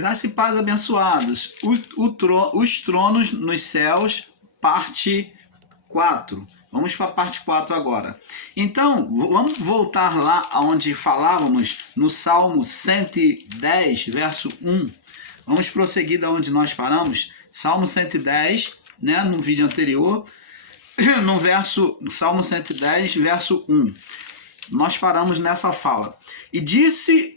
Graça e paz, abençoados. Os tronos nos céus, parte 4. Vamos para a parte 4 agora. Então, vamos voltar lá onde falávamos, no Salmo 110, verso 1. Vamos prosseguir da onde nós paramos. Salmo 110, né, no vídeo anterior, no Salmo 110, verso 1. Nós paramos nessa fala. E disse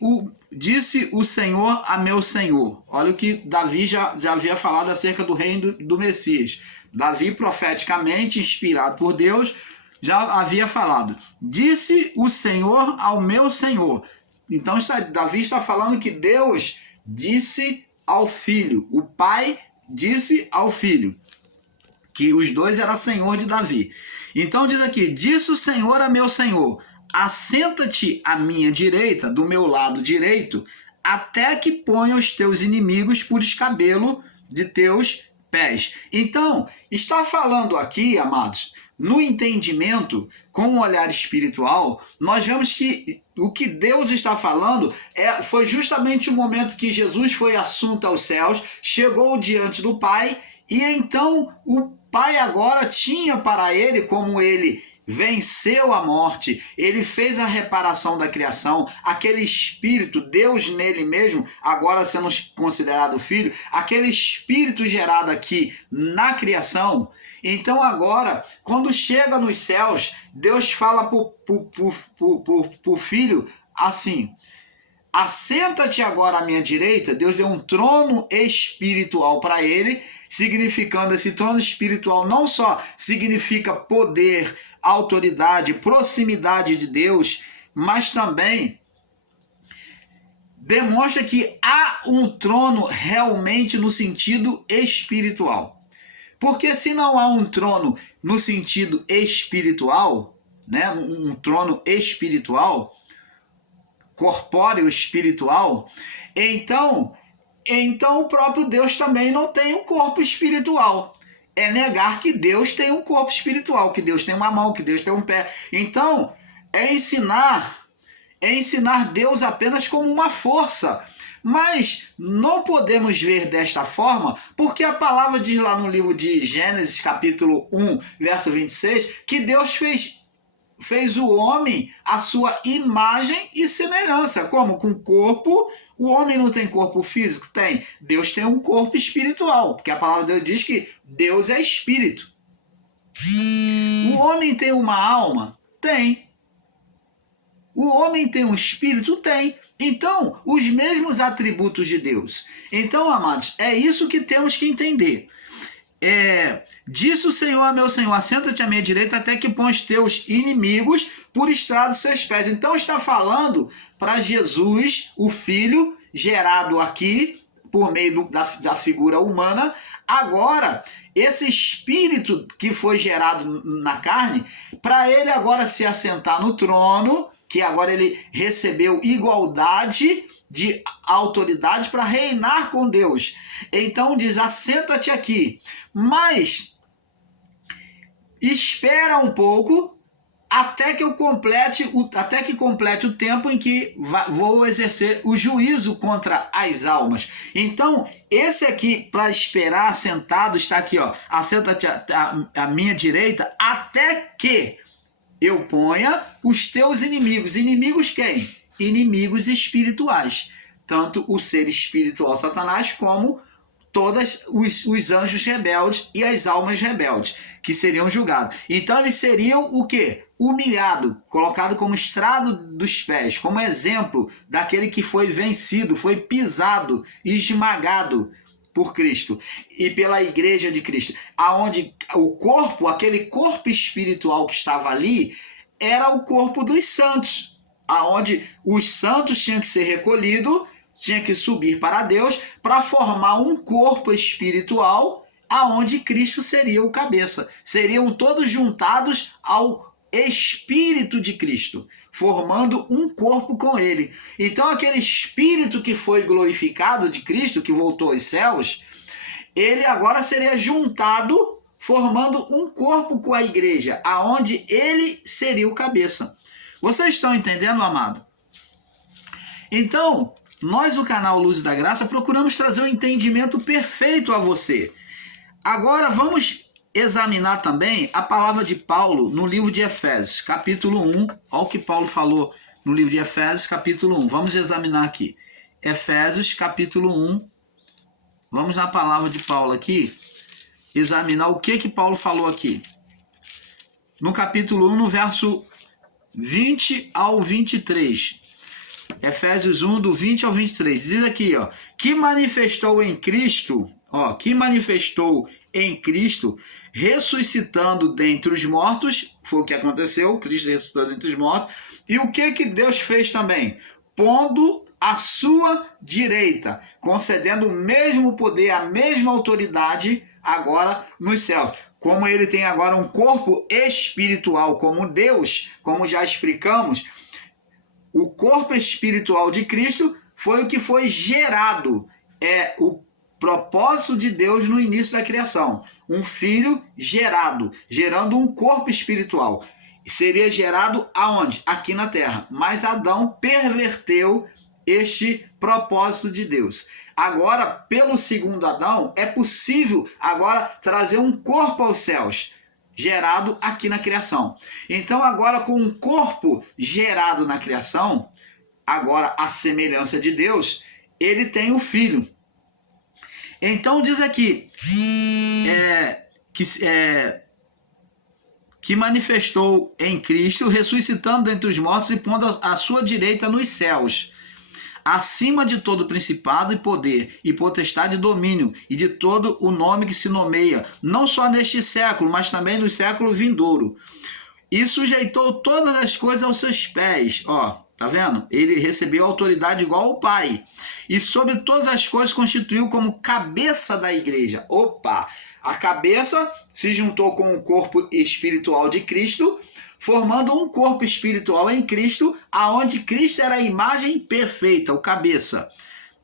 o Senhor a meu Senhor. Olha o que Davi já havia falado acerca do reino do Messias. Davi, profeticamente, inspirado por Deus, já havia falado. Disse o Senhor ao meu Senhor. Então, Davi está falando que Deus disse ao filho. O pai disse ao filho. Que os dois eram Senhor de Davi. Então, diz aqui, disse o Senhor a meu Senhor, assenta-te à minha direita, do meu lado direito, até que ponha os teus inimigos por escabelo de teus pés. Então, está falando aqui, amados, no entendimento, com um olhar espiritual, nós vemos que o que Deus está falando foi justamente o momento que Jesus foi assunto aos céus, chegou diante do Pai, e então o Pai agora tinha para ele, como ele venceu a morte, ele fez a reparação da criação, aquele espírito, Deus nele mesmo, agora sendo considerado filho, aquele espírito gerado aqui na criação. Então agora, quando chega nos céus, Deus fala pro filho assim, assenta-te agora à minha direita. Deus deu um trono espiritual para ele, significando esse trono espiritual não só significa poder, autoridade, proximidade de Deus, mas também demonstra que há um trono realmente no sentido espiritual. Porque se não há um trono no sentido espiritual, né, um trono espiritual, corpóreo espiritual, então o próprio Deus também não tem um corpo espiritual. É negar que Deus tem um corpo espiritual, que Deus tem uma mão, que Deus tem um pé. Então, é ensinar Deus apenas como uma força. Mas não podemos ver desta forma, porque a palavra diz lá no livro de Gênesis, capítulo 1, verso 26, que Deus fez o homem à sua imagem e semelhança. Como? Com corpo. O homem não tem corpo físico? Tem. Deus tem um corpo espiritual, porque a palavra de Deus diz que Deus é espírito. O homem tem uma alma? Tem. O homem tem um espírito? Tem. Então, os mesmos atributos de Deus. Então, amados, é isso que temos que entender. Disse o Senhor a meu Senhor, assenta-te à minha direita até que põe os teus inimigos por estrado dos seus pés. Então está falando para Jesus, o Filho, gerado aqui por meio da figura humana. Agora, esse espírito que foi gerado na carne, para ele agora se assentar no trono, que agora ele recebeu igualdade de autoridade para reinar com Deus. Então diz, assenta-te aqui, mas espera um pouco até que complete o tempo em que vou exercer o juízo contra as almas. Então, esse aqui, para esperar sentado, está aqui, ó, assenta-te à minha direita até que eu ponha os teus inimigos. Inimigos quem? Inimigos espirituais. Tanto o ser espiritual Satanás como todos os anjos rebeldes e as almas rebeldes, que seriam julgados. Então eles seriam o quê? Humilhado, colocado como estrado dos pés, como exemplo daquele que foi vencido, foi pisado, esmagado por Cristo e pela igreja de Cristo, aonde o corpo, aquele corpo espiritual que estava ali, era o corpo dos santos, aonde os santos tinham que ser recolhidos, tinha que subir para Deus para formar um corpo espiritual aonde Cristo seria o cabeça. Seriam todos juntados ao Espírito de Cristo, formando um corpo com ele. Então aquele Espírito que foi glorificado de Cristo, que voltou aos céus, ele agora seria juntado, formando um corpo com a igreja, aonde ele seria o cabeça. Vocês estão entendendo, amado? Então, nós, o canal Luz da Graça, procuramos trazer um entendimento perfeito a você. Agora vamos examinar também a palavra de Paulo no livro de Efésios, capítulo 1. Olha o que Paulo falou no livro de Efésios, capítulo 1. Vamos examinar aqui. Efésios, capítulo 1. Vamos na palavra de Paulo aqui, examinar o que Paulo falou aqui. No capítulo 1, no verso 20 ao 23. Efésios 1, do 20 ao 23. Diz aqui, ó, que manifestou em Cristo, ressuscitando dentre os mortos, foi o que aconteceu, Cristo ressuscitou dentre os mortos. E o que Deus fez também? Pondo à sua direita, concedendo o mesmo poder, a mesma autoridade agora nos céus. Como ele tem agora um corpo espiritual como Deus, como já explicamos, o corpo espiritual de Cristo foi o que foi gerado. É o propósito de Deus no início da criação. Um filho gerando um corpo espiritual. Seria gerado aonde? Aqui na terra. Mas Adão perverteu este propósito de Deus. Agora, pelo segundo Adão, é possível agora trazer um corpo aos céus, gerado aqui na criação. Então, agora com um corpo gerado na criação, agora a semelhança de Deus, ele tem o Filho. Então diz aqui, que manifestou em Cristo, ressuscitando dentre os mortos e pondo à sua direita nos céus, acima de todo principado e poder, e potestade e domínio, e de todo o nome que se nomeia, não só neste século, mas também no século vindouro. E sujeitou todas as coisas aos seus pés. Ó, tá vendo? Ele recebeu autoridade igual ao Pai. E sobre todas as coisas constituiu como cabeça da igreja. Opa! A cabeça se juntou com o corpo espiritual de Cristo, formando um corpo espiritual em Cristo, aonde Cristo era a imagem perfeita, o cabeça,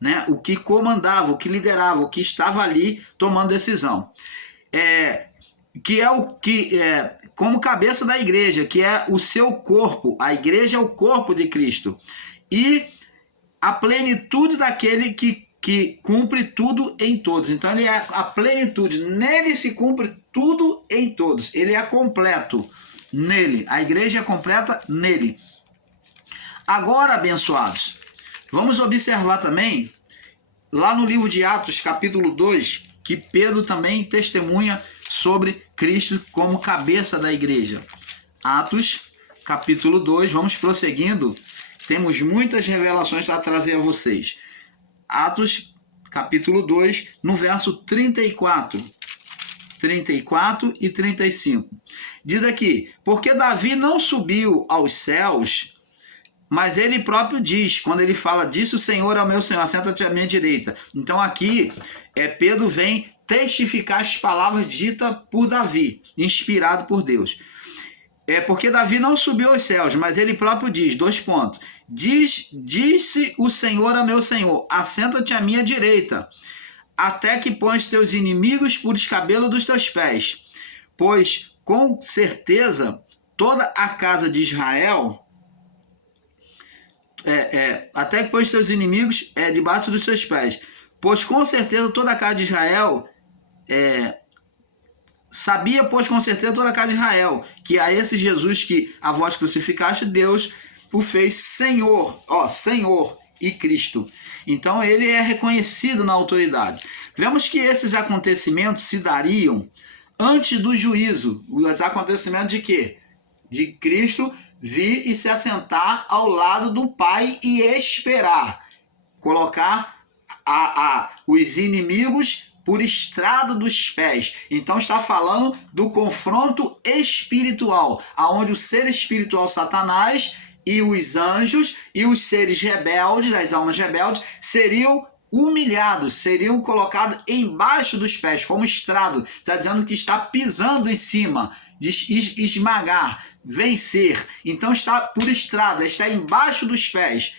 né? O que comandava, o que liderava, o que estava ali tomando decisão. Como cabeça da igreja, que é o seu corpo. A igreja é o corpo de Cristo. E a plenitude daquele que cumpre tudo em todos. Então ele é a plenitude. Nele se cumpre tudo em todos. Ele é completo. Nele. A igreja é completa nele. Agora, abençoados, vamos observar também, lá no livro de Atos, capítulo 2, que Pedro também testemunha sobre Cristo como cabeça da igreja. Atos, capítulo 2, vamos prosseguindo. Temos muitas revelações para trazer a vocês. Atos, capítulo 2, no verso 34 e 35. Diz aqui, porque Davi não subiu aos céus, mas ele próprio diz, quando ele fala disso, o Senhor é o meu Senhor, assenta-te à minha direita. Então aqui, Pedro vem testificar as palavras ditas por Davi, inspirado por Deus. Porque Davi não subiu aos céus, mas ele próprio diz, 2 pontos. Disse o Senhor a meu Senhor, assenta-te à minha direita, até que pões teus inimigos por escabelo dos teus pés. Pois, com certeza, toda a casa de Israel, até que pões teus inimigos debaixo dos teus pés. Pois, com certeza, toda a casa de Israel, sabia, pois, com certeza, toda a casa de Israel, que a esse Jesus que a vós crucificaste, Deus o fez Senhor, Senhor e Cristo. Então ele é reconhecido na autoridade. Vemos que esses acontecimentos se dariam antes do juízo. Os acontecimentos de quê? De Cristo vir e se assentar ao lado do Pai e esperar. Colocar os inimigos por estrada dos pés. Então está falando do confronto espiritual, aonde o ser espiritual Satanás e os anjos e os seres rebeldes, as almas rebeldes, seriam humilhados, seriam colocados embaixo dos pés, como estrado. Está dizendo que está pisando em cima, de esmagar, vencer. Então está por estrada, está embaixo dos pés,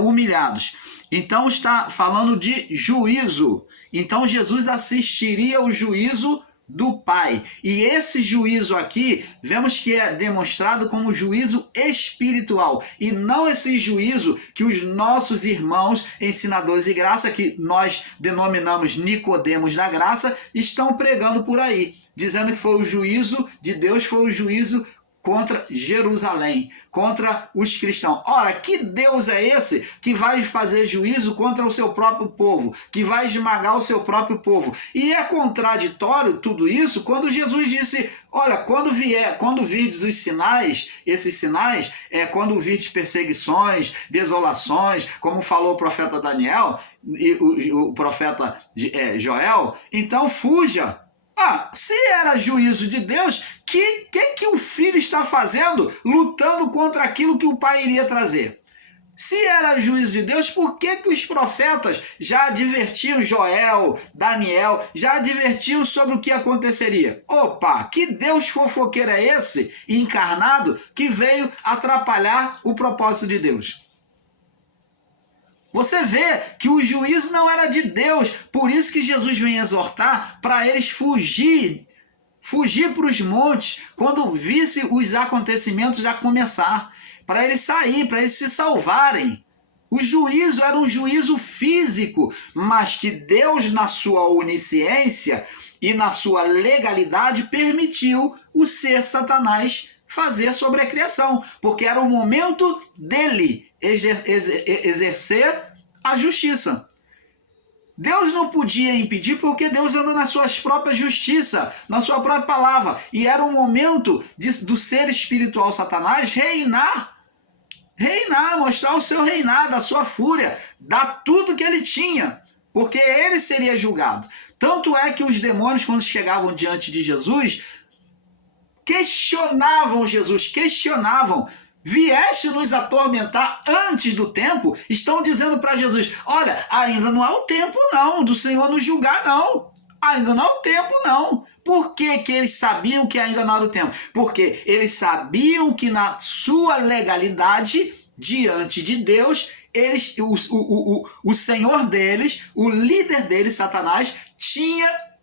humilhados. Então está falando de juízo. Então Jesus assistiria ao juízo do Pai. E esse juízo aqui, vemos que é demonstrado como juízo espiritual, e não esse juízo que os nossos irmãos ensinadores de graça, que nós denominamos Nicodemos da graça, estão pregando por aí, dizendo que foi o juízo de Deus, foi o juízo contra Jerusalém, contra os cristãos. Ora, que Deus é esse que vai fazer juízo contra o seu próprio povo, que vai esmagar o seu próprio povo? E é contraditório tudo isso quando Jesus disse, olha, quando virdes os sinais, esses sinais, quando virdes perseguições, desolações, como falou o profeta Daniel e o profeta Joel, então fuja. Se era juízo de Deus, que o filho está fazendo lutando contra aquilo que o pai iria trazer? Se era juízo de Deus, por que os profetas já advertiam, Joel, Daniel, já advertiam sobre o que aconteceria? Opa, que Deus fofoqueiro é esse, encarnado, que veio atrapalhar o propósito de Deus? Você vê que o juízo não era de Deus, por isso que Jesus vem exortar para eles fugir para os montes quando visse os acontecimentos já começar, para eles sair, para eles se salvarem. O juízo era um juízo físico, mas que Deus, na sua onisciência e na sua legalidade, permitiu o ser Satanás fazer sobre a criação, porque era o momento dele exercer a justiça. Deus não podia impedir, porque Deus anda nas suas próprias justiça, na sua própria palavra, e era o momento do ser espiritual Satanás reinar, mostrar o seu reinado, a sua fúria, dar tudo que ele tinha, porque ele seria julgado. Tanto é que os demônios, quando chegavam diante de Jesus, questionavam Jesus, vieste nos atormentar antes do tempo? Estão dizendo para Jesus, olha, ainda não há o tempo não, do Senhor nos julgar não, ainda não há o tempo não. Por que eles sabiam que ainda não era o tempo? Porque eles sabiam que na sua legalidade, diante de Deus, o Senhor deles, o líder deles, Satanás,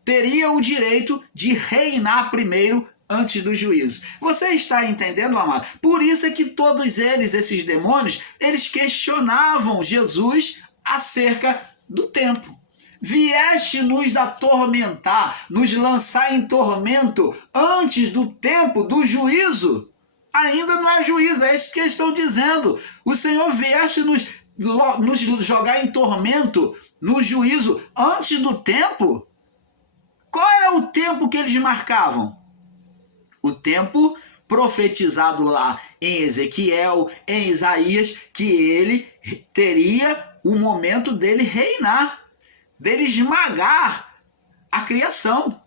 teria o direito de reinar primeiro antes do juízo. Você está entendendo, amado? Por isso é que todos eles, esses demônios, eles questionavam Jesus acerca do tempo. Vieste nos atormentar, nos lançar em tormento antes do tempo do juízo. Ainda não é juízo, é isso que eles estão dizendo. O Senhor vieste nos jogar em tormento no juízo antes do tempo? Qual era o tempo que eles marcavam? O tempo profetizado lá em Ezequiel, em Isaías, que ele teria o momento dele reinar, dele esmagar a criação.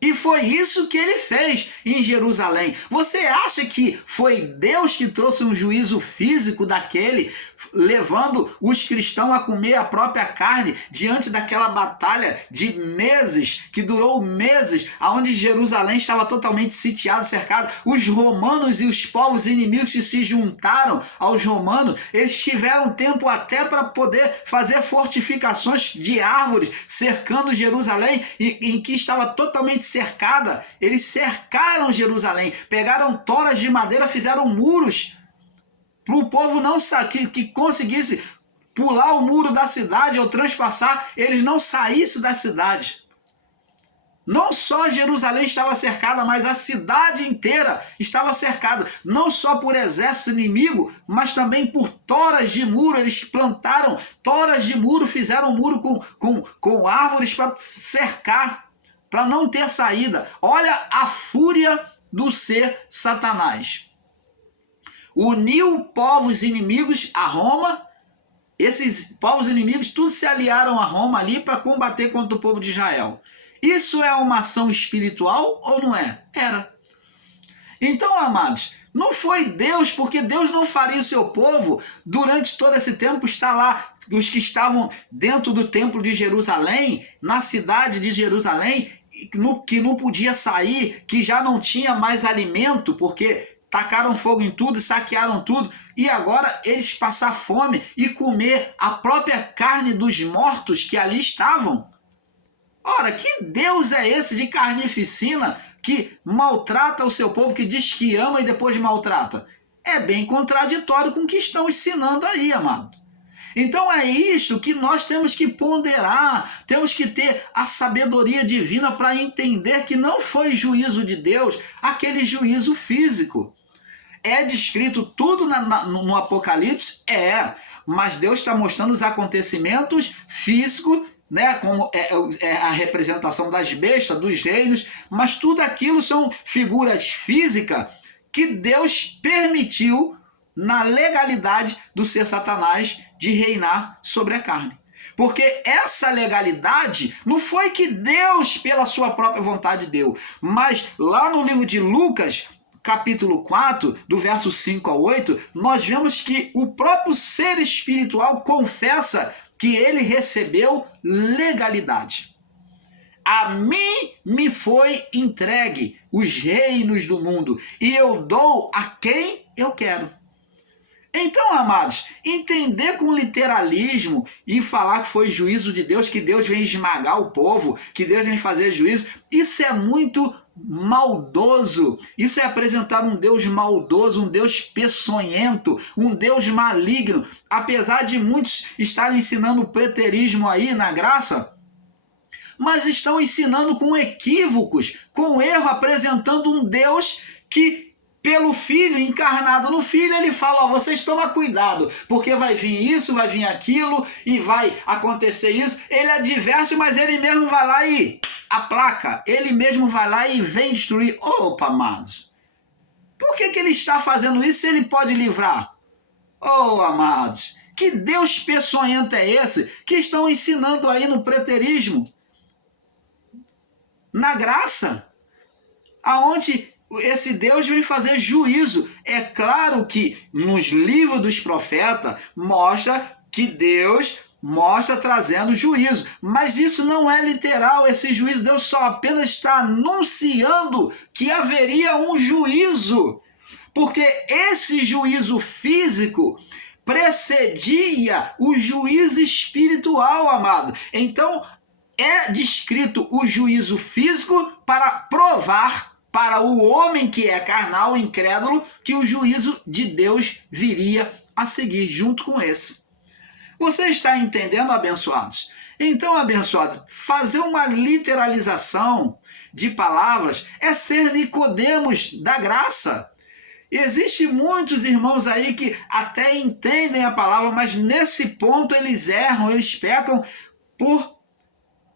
E foi isso que ele fez em Jerusalém. Você acha que foi Deus que trouxe um juízo físico daquele, levando os cristãos a comer a própria carne diante daquela batalha de meses, que durou meses, onde Jerusalém estava totalmente sitiado, cercado? Os romanos e os povos inimigos que se juntaram aos romanos, eles tiveram tempo até para poder fazer fortificações de árvores, cercando Jerusalém, em que estava totalmente cercada. Eles cercaram Jerusalém, pegaram toras de madeira, fizeram muros para o povo não que conseguisse pular o muro da cidade ou transpassar, eles não saíssem da cidade. Não só Jerusalém estava cercada, mas a cidade inteira estava cercada, não só por exército inimigo, mas também por toras de muro. Eles plantaram toras de muro, fizeram muro com árvores para cercar, para não ter saída. Olha a fúria do ser Satanás. Uniu povos inimigos a Roma. Esses povos inimigos tudo se aliaram a Roma ali para combater contra o povo de Israel. Isso é uma ação espiritual ou não é? Era. Então, amados, não foi Deus, porque Deus não faria o seu povo durante todo esse tempo estar lá. Os que estavam dentro do templo de Jerusalém, na cidade de Jerusalém, que não podia sair, que já não tinha mais alimento, porque tacaram fogo em tudo, saquearam tudo, e agora eles passar fome e comer a própria carne dos mortos que ali estavam. Ora, que Deus é esse de carnificina que maltrata o seu povo, que diz que ama e depois maltrata? É bem contraditório com o que estão ensinando aí, amado. Então é isso que nós temos que ponderar, temos que ter a sabedoria divina para entender que não foi juízo de Deus aquele juízo físico. É descrito tudo no Apocalipse? Mas Deus está mostrando os acontecimentos físicos, né, como é a representação das bestas, dos reinos, mas tudo aquilo são figuras físicas que Deus permitiu na legalidade do ser Satanás de reinar sobre a carne. Porque essa legalidade não foi que Deus, pela sua própria vontade, deu. Mas lá no livro de Lucas, capítulo 4, do verso 5 ao 8, nós vemos que o próprio ser espiritual confessa que ele recebeu legalidade. A mim me foi entregue os reinos do mundo, e eu dou a quem eu quero. Então, amados, entender com literalismo e falar que foi juízo de Deus, que Deus vem esmagar o povo, que Deus vem fazer juízo, isso é muito maldoso. Isso é apresentar um Deus maldoso, um Deus peçonhento, um Deus maligno. Apesar de muitos estarem ensinando o preterismo aí na graça, mas estão ensinando com equívocos, com erro, apresentando um Deus que, pelo Filho, encarnado no Filho, ele fala, vocês tomam cuidado, porque vai vir isso, vai vir aquilo, e vai acontecer isso. Ele adverte, mas ele mesmo vai lá e aplaca, ele mesmo vai lá e vem destruir. Opa, amados, por que ele está fazendo isso se ele pode livrar? Oh, amados, que Deus peçonhento é esse que estão ensinando aí no preterismo? Na graça, aonde esse Deus vem fazer juízo. É claro que nos livros dos profetas mostra que Deus mostra trazendo juízo, mas isso não é literal, esse juízo. Deus só apenas está anunciando que haveria um juízo, porque esse juízo físico precedia o juízo espiritual, amado. Então é descrito o juízo físico para provar para o homem que é carnal, incrédulo, que o juízo de Deus viria a seguir junto com esse. Você está entendendo, abençoados? Então, abençoado, fazer uma literalização de palavras é ser Nicodemos da graça. Existem muitos irmãos aí que até entendem a palavra, mas nesse ponto eles erram, eles pecam por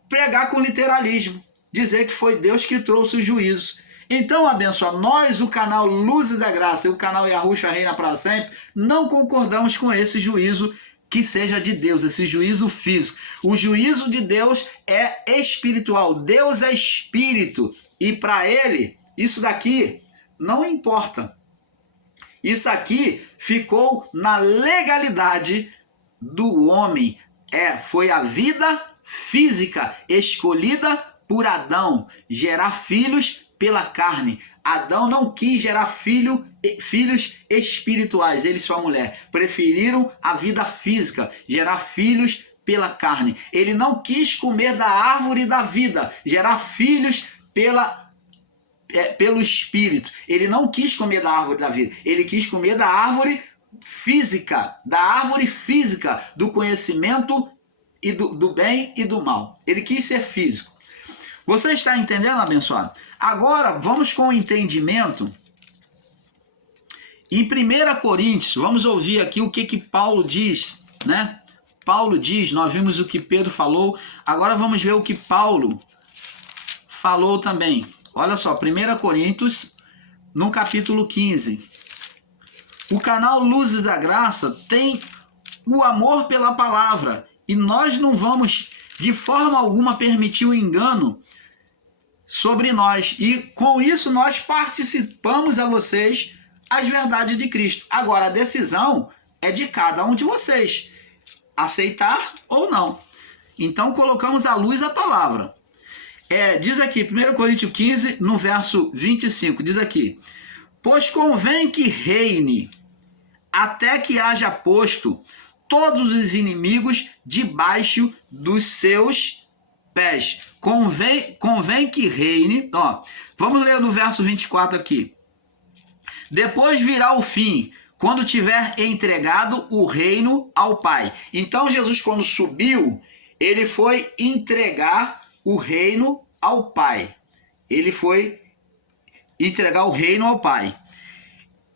pregar com literalismo, dizer que foi Deus que trouxe o juízo. Então, abençoado, nós, o canal Luzes da Graça e o canal Yahushua Reina para Sempre, não concordamos com esse juízo que seja de Deus, esse juízo físico. O juízo de Deus é espiritual, Deus é espírito, e para ele, isso daqui não importa. Isso aqui ficou na legalidade do homem. Foi a vida física escolhida por Adão, gerar filhos pela carne. Adão não quis gerar filhos espirituais, ele e sua mulher. Preferiram a vida física, gerar filhos pela carne. Ele não quis comer da árvore da vida, gerar filhos pelo espírito. Ele não quis comer da árvore da vida, ele quis comer da árvore física, do conhecimento e do bem e do mal. Ele quis ser físico. Você está entendendo, abençoado? Agora, vamos com o entendimento. Em 1 Coríntios, vamos ouvir aqui o que Paulo diz, né? Paulo diz, nós vimos o que Pedro falou, agora vamos ver o que Paulo falou também. Olha só, 1 Coríntios, no capítulo 15. O canal Luzes da Graça tem o amor pela palavra, e nós não vamos de forma alguma permitir o engano sobre nós. E com isso nós participamos a vocês as verdades de Cristo. Agora a decisão é de cada um de vocês, aceitar ou não. Então colocamos à luz a palavra. Diz aqui, 1 Coríntios 15, no verso 25, diz aqui: pois convém que reine, até que haja posto todos os inimigos debaixo dos seus pés. Convém que reine. Ó, vamos ler no verso 24 aqui. Depois virá o fim, quando tiver entregado o reino ao Pai. Então Jesus, quando subiu, ele foi entregar o reino ao Pai. Ele foi entregar o reino ao Pai.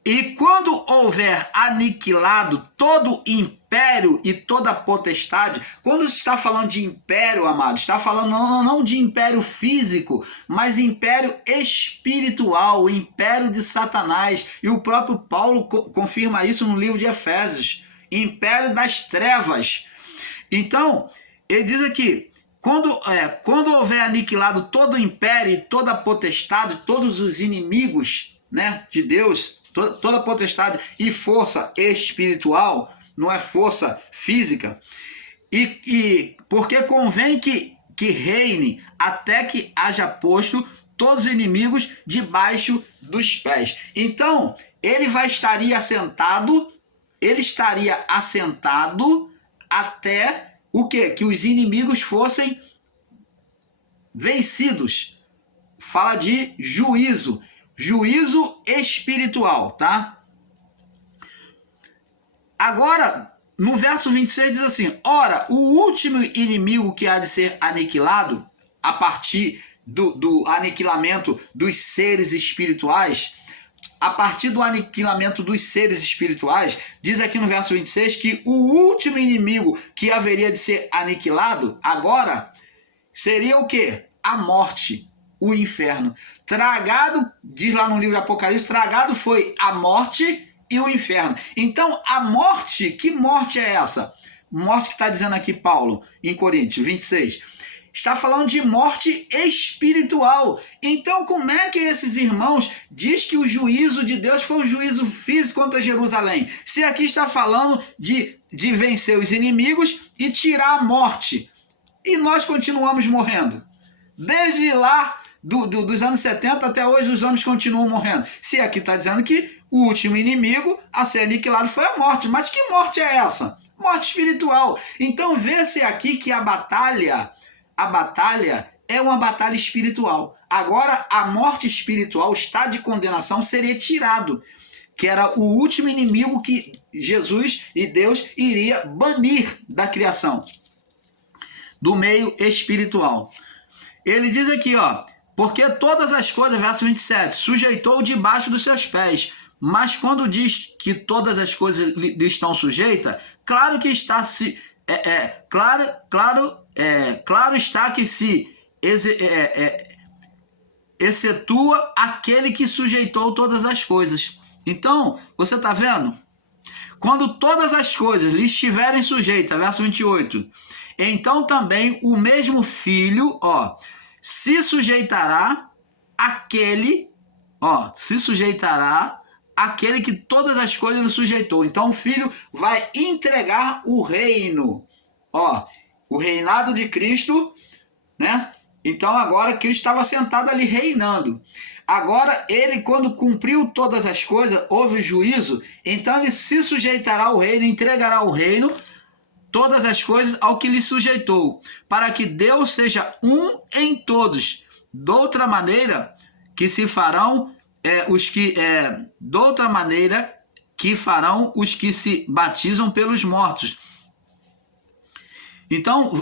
E quando houver aniquilado todo império e toda potestade, quando se está falando de império, amado, está falando não de império físico, mas império espiritual, o império de Satanás. E o próprio Paulo confirma isso no livro de Efésios, império das trevas. Então, ele diz aqui, quando houver aniquilado todo o império e toda a potestade, todos os inimigos, né, de Deus, toda potestade e força espiritual, não é força física, e porque convém que reine até que haja posto todos os inimigos debaixo dos pés. Então, ele estaria assentado até o quê? Que os inimigos fossem vencidos. Fala de juízo espiritual, tá? Agora, no verso 26 diz assim: ora, o último inimigo que há de ser aniquilado, a partir do aniquilamento dos seres espirituais, diz aqui no verso 26 que o último inimigo que haveria de ser aniquilado, agora, seria o quê? A morte. O inferno. Tragado, diz lá no livro do Apocalipse, tragado foi a morte e o inferno. Então, a morte, que morte é essa? Morte que está dizendo aqui Paulo, em Coríntios 26. Está falando de morte espiritual. Então, como é que esses irmãos diz que o juízo de Deus foi um juízo físico contra Jerusalém? Se aqui está falando de vencer os inimigos e tirar a morte. E nós continuamos morrendo. Desde lá, dos anos 70 até hoje, os homens continuam morrendo. Se aqui está dizendo que o último inimigo a ser aniquilado foi a morte. Mas que morte é essa? Morte espiritual. Então vê-se aqui que a batalha é uma batalha espiritual. Agora, a morte espiritual, o estado de condenação, seria tirado, que era o último inimigo que Jesus e Deus iria banir da criação, do meio espiritual. Ele diz aqui, ó, porque todas as coisas, verso 27, sujeitou debaixo dos seus pés. Mas quando diz que todas as coisas lhe estão sujeitas, claro que está claro está que se excetua aquele que sujeitou todas as coisas. Então, você está vendo? Quando todas as coisas lhe estiverem sujeitas, verso 28, então também o mesmo filho, ó, se sujeitará aquele que todas as coisas lhe sujeitou. Então o filho vai entregar o reino, ó, o reinado de Cristo, né? Então agora Cristo estava sentado ali reinando. Agora ele, quando cumpriu todas as coisas, houve juízo, então ele se sujeitará ao reino, entregará o reino, todas as coisas ao que lhe sujeitou, para que Deus seja um em todos. De outra maneira que se farão os que se batizam pelos mortos. Então,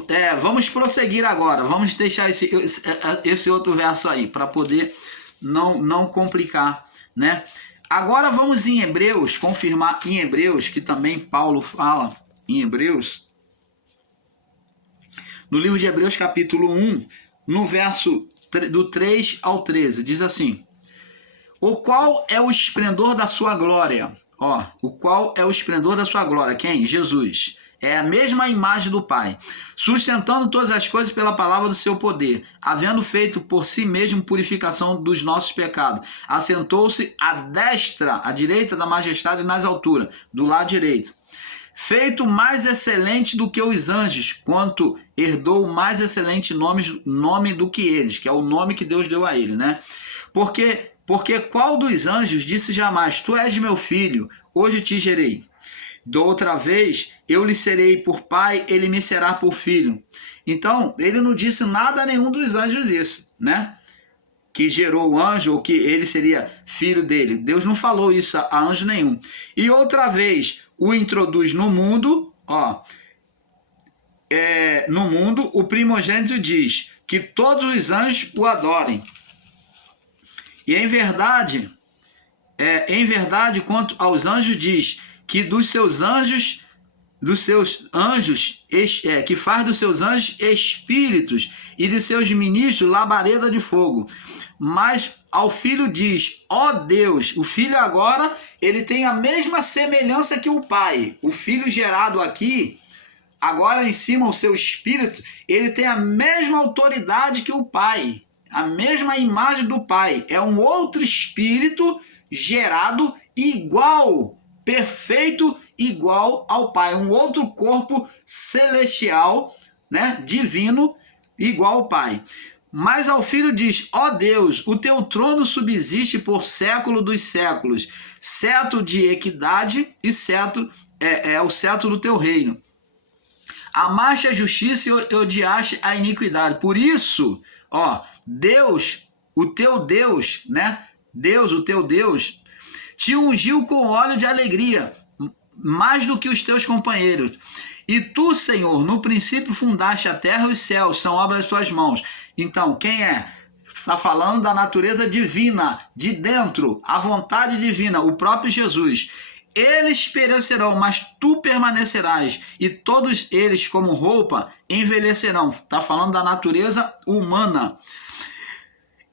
vamos prosseguir agora. Vamos deixar esse outro verso aí, para poder não complicar, né? Agora vamos em Hebreus, confirmar em Hebreus, que também Paulo fala em Hebreus, no livro de Hebreus capítulo 1, no verso do 3 ao 13, diz assim: o qual é o esplendor da sua glória? Ó, o qual é o esplendor da sua glória? Quem? Jesus. É a mesma imagem do Pai, sustentando todas as coisas pela palavra do seu poder, havendo feito por si mesmo purificação dos nossos pecados, assentou-se à destra, à direita da majestade nas alturas, do lado direito. Feito mais excelente do que os anjos, quanto herdou o mais excelente nome do que eles, que é o nome que Deus deu a ele, né? Porque qual dos anjos disse jamais: tu és meu filho, hoje te gerei? Da outra vez, eu lhe serei por pai, ele me será por filho. Então, ele não disse nada a nenhum dos anjos isso, né? Que gerou o anjo, ou que ele seria filho dele. Deus não falou isso a anjo nenhum. E outra vez, o introduz no mundo, no mundo, o primogênito diz que todos os anjos o adorem. E em verdade, quanto aos anjos diz que dos seus anjos, que faz dos seus anjos espíritos e de seus ministros labareda de fogo. Mas ao filho diz, ó Deus, o filho agora, ele tem a mesma semelhança que o pai. O filho gerado aqui, agora em cima o seu espírito, ele tem a mesma autoridade que o pai, a mesma imagem do pai. É um outro espírito gerado igual, perfeito, igual ao pai. Um outro corpo celestial, né, divino, igual ao pai. Mas ao filho diz, ó Deus, o teu trono subsiste por século dos séculos, cetro de equidade e cetro é o cetro do teu reino. Amaste a justiça e odiaste a iniquidade. Por isso, Deus, o teu Deus, né? Deus, o teu Deus, te ungiu com óleo de alegria, mais do que os teus companheiros. E tu, Senhor, no princípio fundaste a terra e os céus, são obras das tuas mãos. Então, quem é? Está falando da natureza divina, de dentro, a vontade divina, o próprio Jesus. Eles perecerão, mas tu permanecerás, e todos eles, como roupa, envelhecerão. Está falando da natureza humana.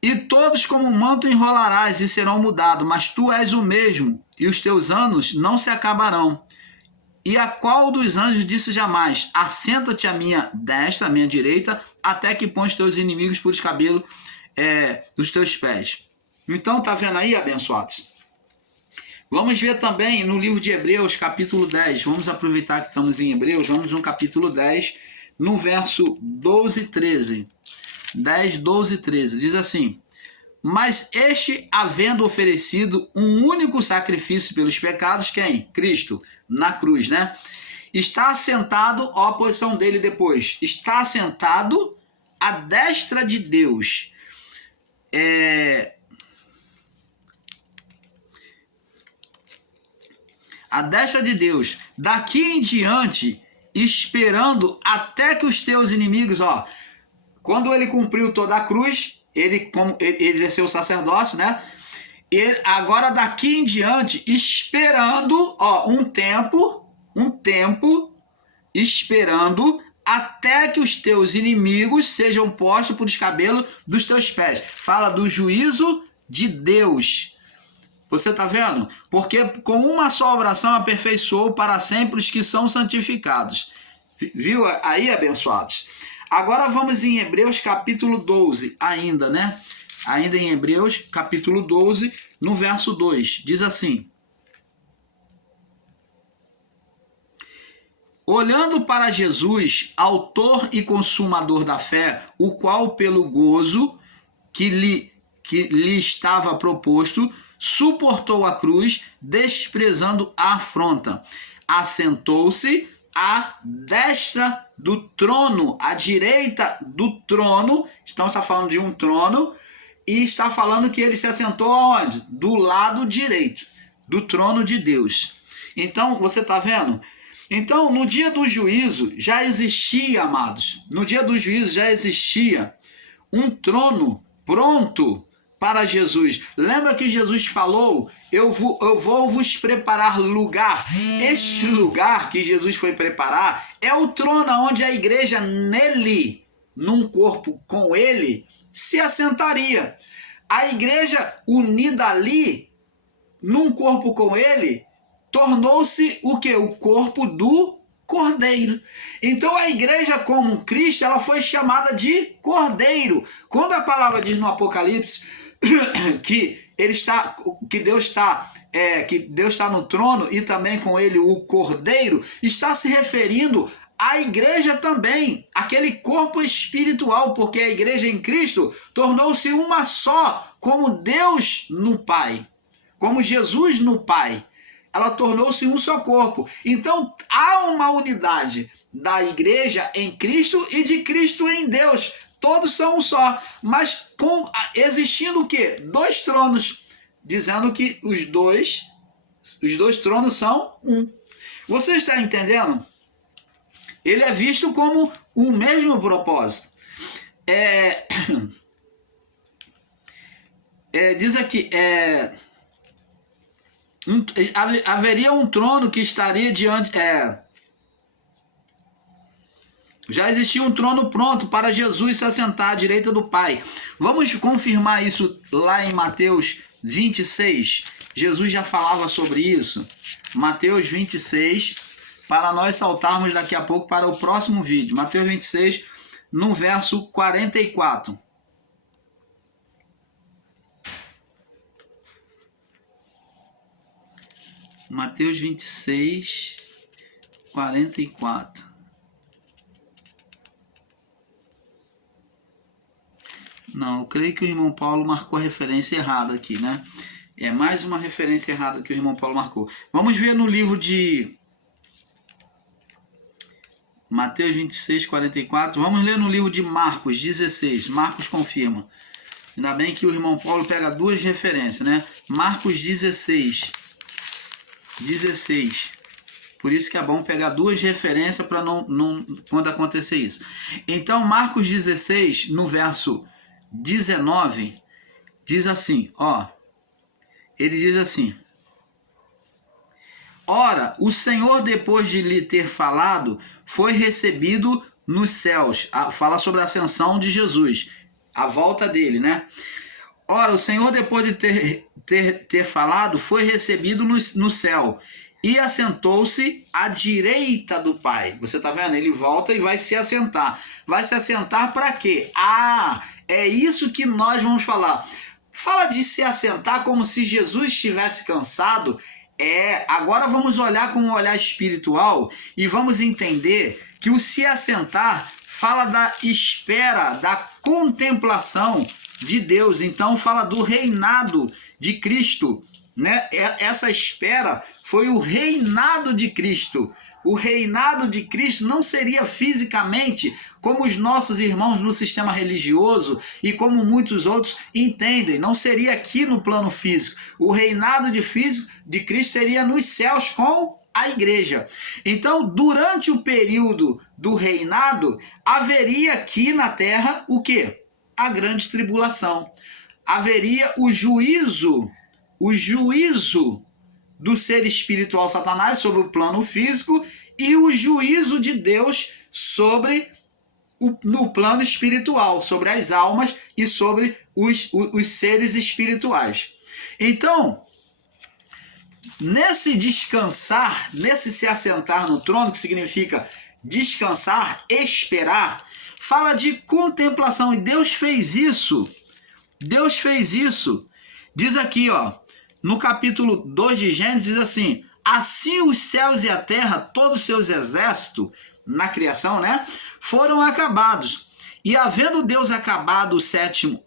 E todos como um manto enrolarás e serão mudados, mas tu és o mesmo, e os teus anos não se acabarão. E a qual dos anjos disse jamais, assenta-te à minha destra, à minha direita, até que pões teus inimigos por escabelo dos teus pés. Então, tá vendo aí, abençoados? Vamos ver também no livro de Hebreus, capítulo 10. Vamos aproveitar que estamos em Hebreus, vamos no capítulo 10, no verso 12 e 13. 10, 12 e 13. Diz assim: mas este, havendo oferecido um único sacrifício pelos pecados, quem? Cristo, na cruz, né? Está assentado, ó a posição dele depois, está assentado à destra de Deus. A destra de Deus, daqui em diante, esperando até que os teus inimigos, quando ele cumpriu toda a cruz, ele exerceu o sacerdócio, né? E agora daqui em diante, esperando, um tempo, esperando até que os teus inimigos sejam postos por escabelo dos teus pés. Fala do juízo de Deus. Você está vendo? Porque com uma só oração aperfeiçoou para sempre os que são santificados. Viu aí, abençoados? Agora vamos em Hebreus capítulo 12, ainda, né? Ainda em Hebreus capítulo 12, no verso 2. Diz assim: olhando para Jesus, autor e consumador da fé, o qual pelo gozo que lhe estava proposto, suportou a cruz, desprezando a afronta. Assentou-se à destra do trono, à direita do trono. Então está falando de um trono, e está falando que ele se assentou aonde? Do lado direito do trono de Deus. Então, você está vendo? Então, no dia do juízo já existia, amados, no dia do juízo já existia um trono pronto para Jesus. Lembra que Jesus falou, eu vou vos preparar lugar. Este lugar que Jesus foi preparar é o trono onde a igreja nele, num corpo com ele, se assentaria. A igreja unida ali, num corpo com ele, tornou-se o quê? O corpo do Cordeiro. Então a igreja como Cristo, ela foi chamada de Cordeiro. Quando a palavra diz no Apocalipse que Deus está no trono e também com ele o Cordeiro, está se referindo à igreja também, aquele corpo espiritual, porque a igreja em Cristo tornou-se uma só, como Deus no Pai, como Jesus no Pai. ela tornou-se um só corpo. Então, há uma unidade da igreja em Cristo e de Cristo em Deus. Todos são um só, mas existindo o quê? 2 tronos, dizendo que os dois tronos são um. Você está entendendo? Ele é visto como o mesmo propósito. Diz aqui, haveria um trono que estaria diante... já existia um trono pronto para Jesus se assentar à direita do Pai. Vamos confirmar isso lá em Mateus 26. Jesus já falava sobre isso. Mateus 26, para nós saltarmos daqui a pouco para o próximo vídeo. Mateus 26, no verso 44. Mateus 26, 44. Não, eu creio que o irmão Paulo marcou a referência errada aqui, né? É mais uma referência errada que o irmão Paulo marcou. Vamos ver no livro de Mateus 26, 44. Vamos ler no livro de Marcos 16. Marcos confirma. Ainda bem que o irmão Paulo pega 2 referências, né? Marcos 16. Por isso que é bom pegar 2 referências para não quando acontecer isso. Então, Marcos 16, no verso 19, diz assim, ó. Ele diz assim: ora, o Senhor, depois de lhe ter falado, foi recebido nos céus. Fala sobre a ascensão de Jesus, a volta dele, né? Ora, o Senhor, depois de ter falado, foi recebido no céu e assentou-se à direita do Pai. Você está vendo? Ele volta e vai se assentar. Vai se assentar para quê? É isso que nós vamos falar. Fala de se assentar como se Jesus estivesse cansado. Agora vamos olhar com um olhar espiritual e vamos entender que o se assentar fala da espera, da contemplação de Deus. Então fala do reinado de Cristo, né? Essa espera foi o reinado de Cristo. O reinado de Cristo não seria fisicamente como os nossos irmãos no sistema religioso e como muitos outros entendem. Não seria aqui no plano físico. O reinado de Cristo seria nos céus com a igreja. Então, durante o período do reinado, haveria aqui na terra o quê? A grande tribulação. Haveria o juízo do ser espiritual Satanás sobre o plano físico e o juízo de Deus no plano espiritual, sobre as almas e sobre os seres espirituais. Então, nesse descansar, nesse se assentar no trono, que significa descansar, esperar, fala de contemplação, e Deus fez isso. Deus fez isso. Diz aqui, ó, no capítulo 2 de Gênesis, diz assim: assim os céus e a terra, todos os seus exércitos, na criação, né, foram acabados. E havendo Deus acabado no sétimo